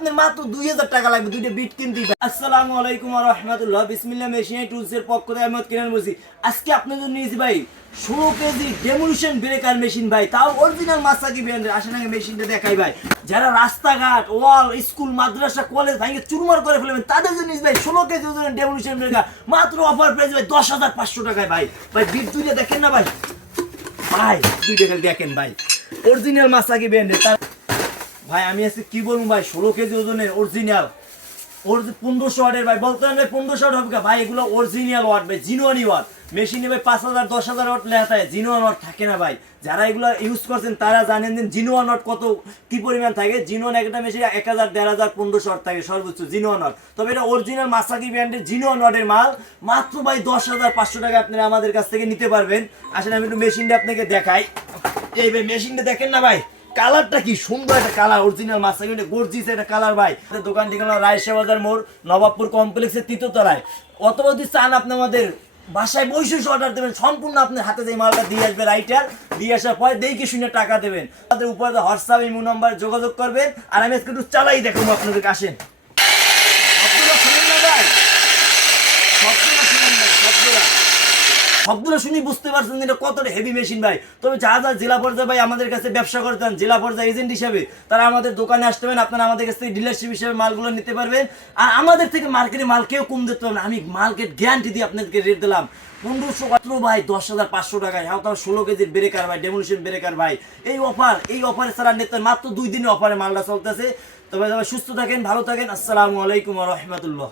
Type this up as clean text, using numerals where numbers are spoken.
আপনার মাত্র 2000 টাকা লাগবে দুইটা বিট কিনতে। আসসালামু আলাইকুম ওয়া রাহমাতুল্লাহ। বিসমিল্লাহ মেশিনারি টুলসের পক্ষ থেকে আমি কিনান বলছি। আজকে আপনাদের নিয়েছি ভাই 16 কেজি ডেমোলিশন ব্রেকার মেশিন ভাই, তাও অরিজিনাল মাসাকি ব্র্যান্ডের। আসেন আগে মেশিনটা দেখাই ভাই। যারা রাস্তাঘাট, ওয়াল, স্কুল, মাদ্রাসা, কলেজ ভাঙে চুরমার করে ফেলবেন তাদের জন্য ভাই 16 কেজি ওজনের ডেমোলিশন ব্রেকার মাত্র অফার প্রাইস ভাই 10,500 টাকায় ভাই। ভাই বিট দুইটা দেখেন না ভাই, ভাই দুইটা খালি দেখেন ভাই, অরিজিনাল মাসাকি ব্র্যান্ডের। ভাই আমি আজকে কি বলবো ভাই, 16 কেজি ওজনের অরিজিনাল 1500 ওয়াটের ভাই। বলতে ভাই 1500 ওয়াট হবে ভাই, এগুলো অরিজিনাল ওয়াট ভাই, জিনুয়ানি ওয়াট। মেশিনে ভাই 5000 10,000 ওয়াট লেখা থাকে, জিনুয়ান ওয়াট থাকে না ভাই। যারা এগুলো ইউজ করছেন তারা জানেন যে জিনুয়ান ওয়াট কত কি পরিমাণ থাকে। জিনুয়ান একটা মেশিনে 1000 1500 1500 ওয়াট থাকে সর্বোচ্চ জিনুয়ান ওয়াট। তবে এটা অরিজিনাল মাসাকি ব্র্যান্ডের জিনুয়ান ওয়াটের মাল, মাত্র ভাই 10,500 টাকা আপনারা আমাদের কাছ থেকে নিতে পারবেন। আসলে আমি একটু মেশিনটা আপনাকে দেখাই। এই ভাই মেশিনটা দেখেন না ভাই, কালারটা কি সুন্দর একটা কালার, অরিজিনাল মাসাকি গর্জিস একটা কালার ভাই। দোকান ঠিকানা রায়শা বাজার মোড়, নবাবপুর কমপ্লেক্সের 3য় তলায়। অথবা যদি চান আপনি আমাদের বাসায় বৈশিষ্ট্য অর্ডার দেবেন, সম্পূর্ণ আপনার হাতে যে মালটা দিয়ে আসবে রাইটার, দিয়ে আসার পরে দেখে শুনে টাকা দেবেন। তাদের উপরে হোয়াটসঅ্যাপ ইমো নাম্বার যোগাযোগ করবেন। আর আমি আজকে একটু চালাই দেখাবো আপনাদেরকে, আসেন। শব্দটা শুনেন না ভাই, শব্দটা শুনেন না, শব্দটা শুনি বুঝতে পারছেন এটা কতটা হেভি মেশিন ভাই। তবে যা যা জেলা পর্যায়ে ভাই আমাদের কাছে ব্যবসা করতেন, জেলা পর্যায়ে এজেন্ট হিসেবে, তারা আমাদের দোকানে আসতে পারেন। আপনারা আমাদের কাছ থেকে ডিলারশিপ হিসেবে মালগুলো নিতে পারবেন। আর আমাদের থেকে মার্কেটে মাল কেউ কম দিতে পারবেন। আমি মার্কেট গ্যারান্টি দিয়ে আপনাদেরকে রেট দিলাম 1500 মাত্র ভাই 10,500 টাকায়। হ্যাঁ তাও 16 কেজির ব্রেকার ভাই, ডেমোলিশন ব্রেকার ভাই। এই অফারে ছাড়া নিতে মাত্র 2 দিনের অফারে মালটা চলতেছে। তবে সুস্থ থাকেন, ভালো থাকেন। আসসালামু আলাইকুম ওয়া রাহমাতুল্লাহ।